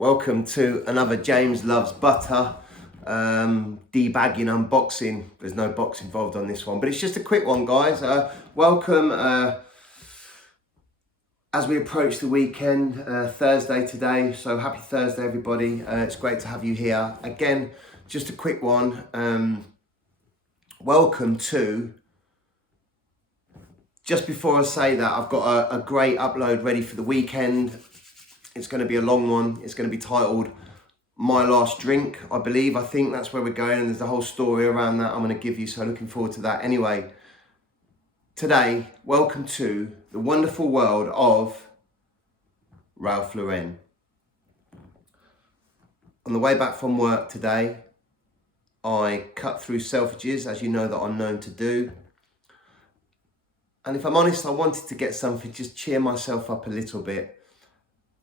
Welcome to another James Loves Butter debagging unboxing. There's no box involved on this one, but it's just a quick one, guys. Welcome as we approach the weekend, Thursday today. So happy Thursday, everybody. It's great to have you here. Again, just a quick one. Welcome to... Just before I say that, I've got a great upload ready for the weekend. It's going to be a long one. It's going to be titled My Last Drink, I believe. I think that's where we're going, and there's a whole story around that I'm going to give you, so looking forward to that. Anyway, today, welcome to the wonderful world of Ralph Lauren. On the way back from work today, I cut through Selfridges, as you know that I'm known to do. And if I'm honest, I wanted to get something, just cheer myself up a little bit.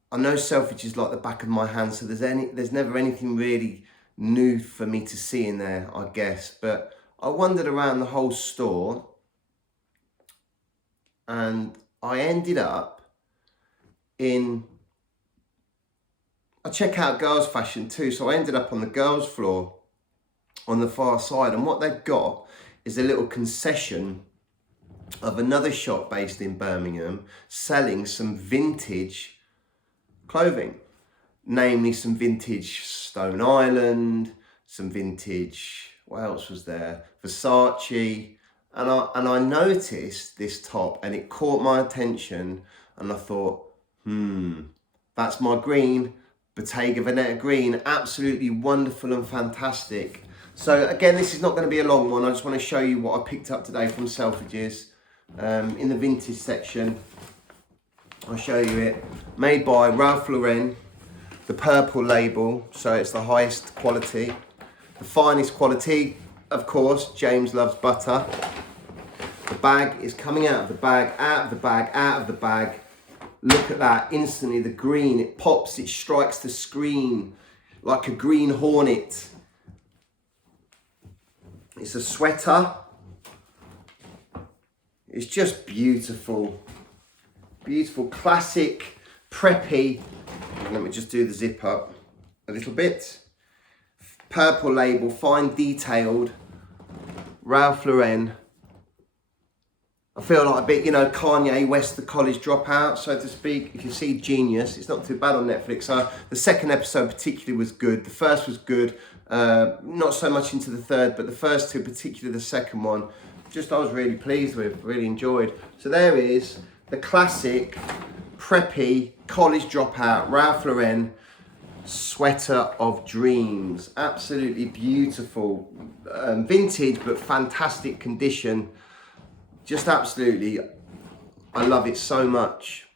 I know Selfridges is like the back of my hand, so there's never anything really new for me to see in there, I guess. But I wandered around the whole store and I ended up I check out girls' fashion too, so I ended up on the girls' floor on the far side, and what they've got is a little concession of another shop based in Birmingham selling some vintage clothing, namely some vintage Stone Island, some vintage, what else was there, Versace, and I noticed this top and it caught my attention, and I thought, that's my green, Bottega Veneta green, absolutely wonderful and fantastic. So again, this is not going to be a long one. I just want to show you what I picked up today from Selfridges in the vintage section. I'll show you it. Made by Ralph Lauren, the purple label, so it's the highest quality, the finest quality, of course. James Loves Butter. The bag is coming out of the bag, out of the bag, out of the bag. Look at that, instantly the green, it pops, it strikes the screen like a green hornet. It's a sweater. It's just beautiful. Beautiful, classic, preppy. Let me just do the zip up a little bit. Purple label, fine detailed. Ralph Lauren. I feel like a bit, Kanye West, the college dropout, so to speak. If you see Genius, it's not too bad on Netflix. The second episode particularly was good. The first was good. Not so much into the third, but the first two, particularly the second one, I was really pleased with, really enjoyed. So there is the classic, preppy, college dropout, Ralph Lauren sweater of dreams. Absolutely beautiful. Vintage, but fantastic condition. Just absolutely, I love it so much.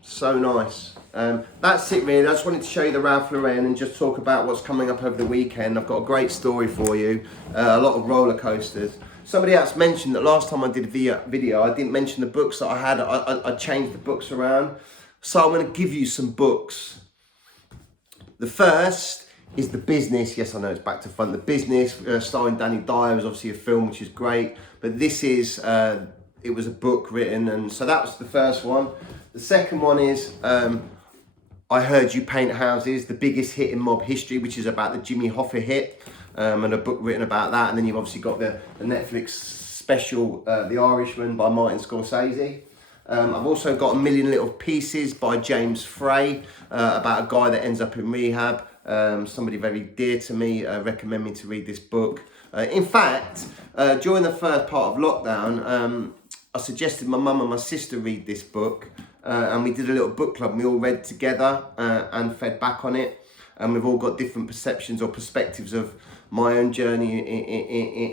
So nice. That's it really. I just wanted to show you the Ralph Lauren and just talk about what's coming up over the weekend. I've got a great story for you. A lot of roller coasters. Somebody else mentioned that last time I did a video, I didn't mention the books that I had. I changed the books around. So I'm going to give you some books. The first is The Business. Yes, I know it's back to front. The Business, starring Danny Dyer, was obviously a film, which is great. But this is, it was a book written, and so that was the first one. The second one is I Heard You Paint Houses, the biggest hit in mob history, which is about the Jimmy Hoffa hit. And a book written about that, and then you've obviously got the Netflix special, The Irishman by Martin Scorsese. I've also got A Million Little Pieces by James Frey, about a guy that ends up in rehab. Somebody very dear to me recommended me to read this book. In fact, during the first part of lockdown, I suggested my mum and my sister read this book, and we did a little book club, and we all read together and fed back on it. And we've all got different perceptions or perspectives of my own journey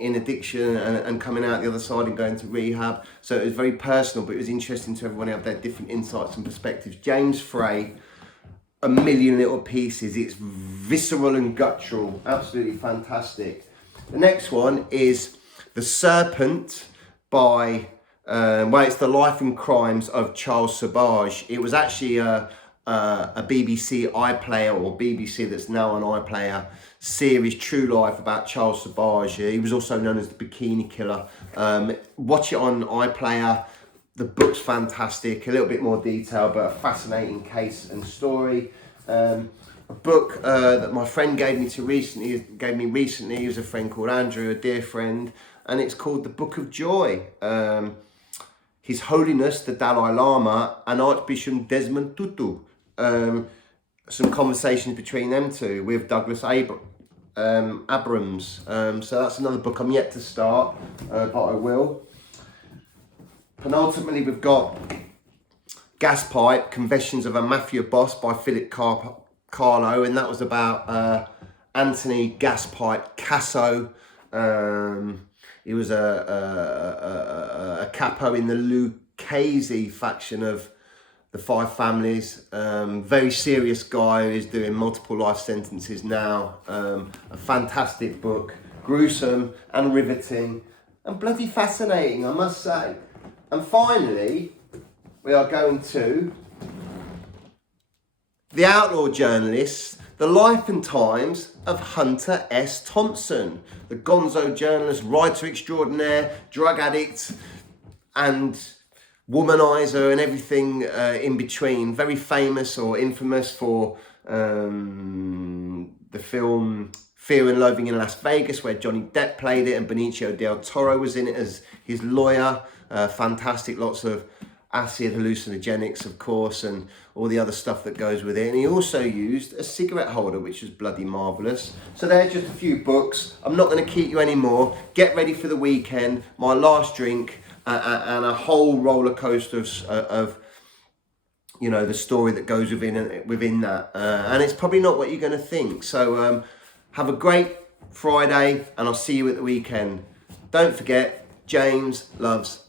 in addiction and coming out the other side and going to rehab. So it was very personal, but it was interesting to everyone have their different insights and perspectives. James Frey, A Million Little Pieces. It's visceral and guttural, absolutely fantastic. The next one is The Serpent by, it's The Life and Crimes of Charles Sauvage. It was actually a BBC iPlayer, or BBC that's now on iPlayer, series, True Life, about Charles Sauvage. He was also known as the Bikini Killer. Watch it on iPlayer. The book's fantastic, a little bit more detail, but a fascinating case and story. a book that my friend gave me recently. He was a friend called Andrew, a dear friend, and it's called The Book of Joy. His Holiness the Dalai Lama and Archbishop Desmond Tutu. Some conversations between them two with Douglas Abrams. So that's another book I'm yet to start, but I will. Penultimately, we've got Gas Pipe, Confessions of a Mafia Boss by Philip Carlo, and that was about Anthony Gaspipe Casso. He was a capo in the Lucchese faction of the Five Families. Very serious guy who's doing multiple life sentences now. A fantastic book, gruesome and riveting and bloody fascinating, I must say. And finally, we are going to The Outlaw Journalists, The Life and Times of Hunter S. Thompson, the gonzo journalist, writer extraordinaire, drug addict, and womanizer and everything in between. Very famous or infamous for the film Fear and Loathing in Las Vegas, where Johnny Depp played it and Benicio del Toro was in it as his lawyer. Fantastic, lots of acid, hallucinogenics, of course, and all the other stuff that goes with it. And he also used a cigarette holder, which was bloody marvellous. So they're just a few books. I'm not going to keep you anymore. Get ready for the weekend. My last drink and a whole roller coaster of you know, the story that goes within that. And it's probably not what you're going to think. So have a great Friday, and I'll see you at the weekend. Don't forget, James loves